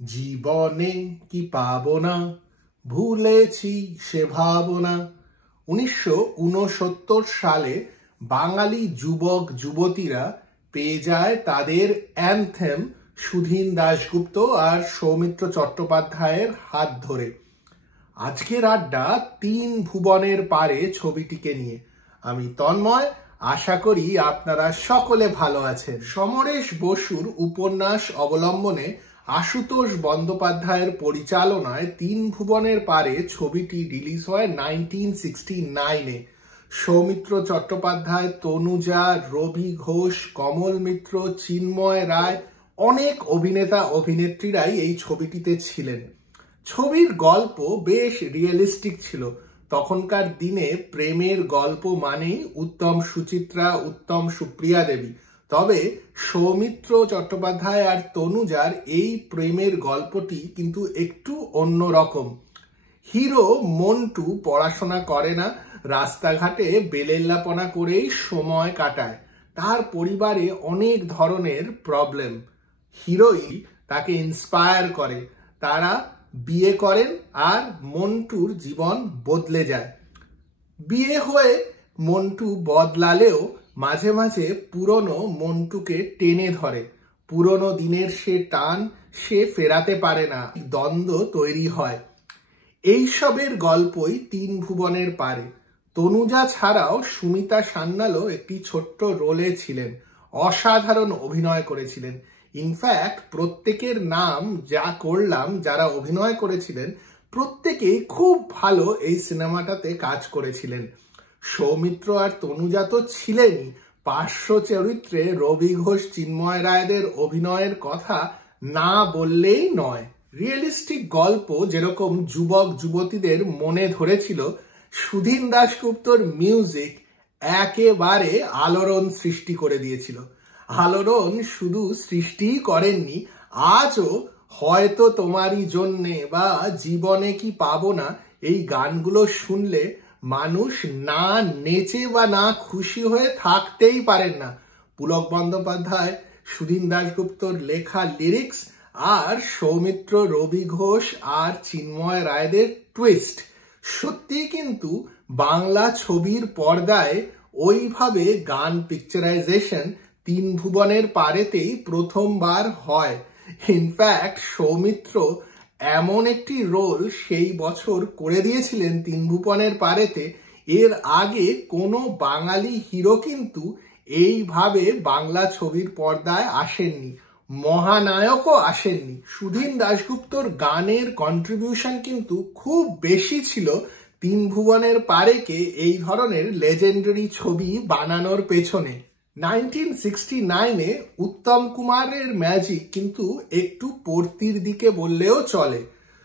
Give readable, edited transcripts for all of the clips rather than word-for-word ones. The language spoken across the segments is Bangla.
জীবনে কি পাবো না, ভুলেছি সে ভাবনা। 1969 সালে বাঙালি যুবক যুবতীরা পেয়ে যায় তাদের অ্যানথেম সুধীন দাশগুপ্ত আর সৌমিত্র চট্টোপাধ্যায়ের হাত ধরে। আজকের আড্ডা তিন ভুবনের পারে ছবিটিকে নিয়ে। আমি তন্ময়, আশা করি আপনারা সকলে ভালো আছেন। সমরেশ বসুর উপন্যাস অবলম্বনে আশুতোষ বন্দ্যোপাধ্যায়ের পরিচালনায় তিন ভুবনের পারে ছবিটি রিলিজ হয় 1969-এ। সৌমিত্র চট্টোপাধ্যায়, তনুজা, রবি ঘোষ, কমল মিত্র, চিন্ময় রায়, অনেক অভিনেতা অভিনেত্রীরাই এই ছবিটিতে ছিলেন। ছবির গল্প বেশ রিয়েলিস্টিক ছিল। তখনকার দিনে প্রেমের গল্প মানেই উত্তম সুচিত্রা, উত্তম সুপ্রিয়া দেবী। তবে সৌমিত্র চট্টোপাধ্যায় আর তনুজার এই প্রেমের গল্পটি কিন্তু একটু অন্যরকম। হিরো মন্টু পড়াশোনা করে না, রাস্তাঘাটে বেলেল্লাপনা করেই সময় কাটায়। তার পরিবারে অনেক ধরনের প্রবলেম। হিরোই তাকে ইন্সপায়ার করে। তারা বিয়ে করেন আর মন্টুর জীবন বদলে যায়। বিয়ে হয়ে মন্টু বদলালেও মাঝে মাঝে পুরনো মন্টুকে টেনে ধরে। পুরনো দিনের সে টান সে ফেরাতে পারে না, দ্বন্দ্ব তৈরি হয়। এইসবের গল্পই তিন ভুবনের পারে। তনুজা ছাড়াও সুমিতা সান্যালও একটি ছোট্ট রোলে ছিলেন, অসাধারণ অভিনয় করেছিলেন। ইনফ্যাক্ট প্রত্যেকের নাম যা করলাম, যারা অভিনয় করেছিলেন প্রত্যেকেই খুব ভালো এই সিনেমাটাতে কাজ করেছিলেন। সৌমিত্র আর তনুজা তো ছিলেনই, পার্শ্ব চরিত্রে রবি ঘোষ, চিন্ময় রায়দের অভিনয়ের কথা না বললেই নয়। রিয়েলিস্টিক গল্প যেরকম যুবক যুবতীদের মনে ধরেছিল, সুধীন দাশগুপ্তর মিউজিক একেবারে আলোড়ন সৃষ্টি করে দিয়েছিল। আলোড়ন শুধু সৃষ্টিই করেননি, আজও হয়তো তোমারই জন্যে বা জীবনে কি পাবো না এই গানগুলো শুনলে মানুষ না নেচে বা না খুশি হয়ে থাকতেই পারেন না। পুলক বন্দ্যোপাধ্যায়, সুধীন দাশগুপ্তর লেখা লিরিক্স আর সৌমিত্র, রবি ঘোষ আর চিন্ময় রায়দের টুইস্ট, সত্যি কিন্তু বাংলা ছবির পর্দায় ওইভাবে গান পিকচারাইজেশন তিন ভুবনের পারেতেই প্রথমবার হয়। ইনফ্যাক্ট সৌমিত্র এমন একটি রোল সেই বছর করে দিয়েছিলেন তিন ভুবনের পারেতে, এর আগে কোনো বাঙালি হিরো কিন্তু এইভাবে বাংলা ছবির পর্দায় আসেননি, মহানায়কও আসেননি। সুধীন দাশগুপ্তর গানের কন্ট্রিবিউশন কিন্তু খুব বেশি ছিল তিন ভুবনের পারেকে এই ধরনের লেজেন্ডারি ছবি বানানোর পেছনে। 1969-এ উত্তম কুমারের ম্যাজিক কিন্তু একটু পড়তির দিকে বললেও চলে।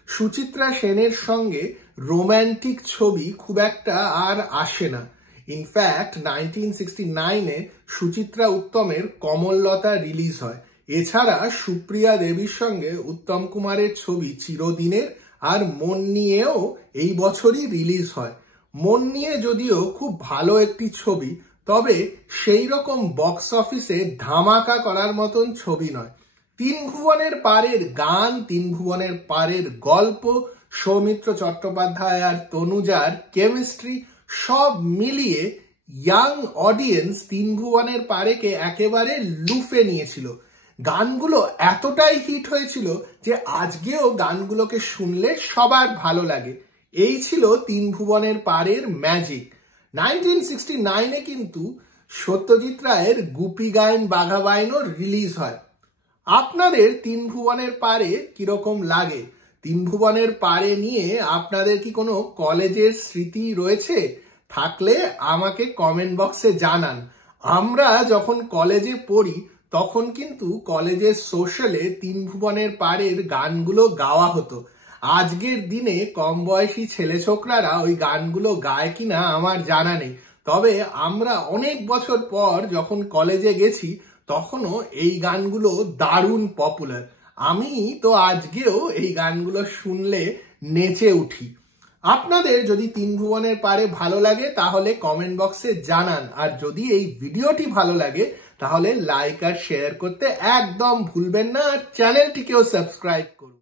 সুচিত্রা সেনের সঙ্গে রোম্যান্টিক ছবি খুব একটা আর আসে না। ইনফ্যাক্ট 1969-এ সুচিত্রা উত্তমের কমললতা রিলিজ হয়। এছাড়া সুপ্রিয়া দেবীর সঙ্গে উত্তম কুমারের ছবি চিরদিনের আর মন নিয়েও এই বছরই রিলিজ হয়। মন নিয়ে যদিও খুব ভালো একটি ছবি, তবে সেই রকম বক্স অফিসে ধামাকা করার মতন ছবি নয়। তিন ভুবনের পারের গান, তিন ভুবনের পারের গল্প, সৌমিত্র চট্টোপাধ্যায় আর তনুজার কেমিস্ট্রি সব মিলিয়ে ইয়াং অডিয়েন্স তিন ভুবনের পারেকে একেবারে লুফে নিয়েছিল। গানগুলো এতটাই হিট হয়েছিল যে আজকেও গানগুলোকে শুনলে সবার ভালো লাগে। এই ছিল তিন ভুবনের পারের ম্যাজিক। 1969-এ কিন্তু সত্যজিৎ রায়ের গুপি গায়েন বাঘা বাইনও রিলিজ হয়। আপনাদের তিন ভুবনের পারে কিরকম লাগে? তিন ভুবনের পারে নিয়ে আপনাদের কি কোনো কলেজের স্মৃতি রয়েছে? থাকলে আমাকে কমেন্ট বক্সে জানান। আমরা যখন কলেজে পড়ি তখন কিন্তু কলেজের সোশ্যালে তিন ভুবনের পারের গানগুলো গাওয়া হতো। আজকের দিনে কম বয়সী ছেলে ছোকরারা ওই গানগুলো গায় কিনা আমার জানা নেই, তবে আমরা অনেক বছর পর যখন কলেজে গেছি তখনও এই গানগুলো দারুণ পপুলার। আমি তো আজকেও এই গানগুলো শুনলে নেচে উঠি। আপনাদের যদি তিন ভুবনের পারে ভালো লাগে তাহলে কমেন্ট বক্সে জানান, আর যদি এই ভিডিওটি ভালো লাগে তাহলে লাইক আর শেয়ার করতে একদম ভুলবেন না, আর চ্যানেলটিকেও সাবস্ক্রাইব করুন।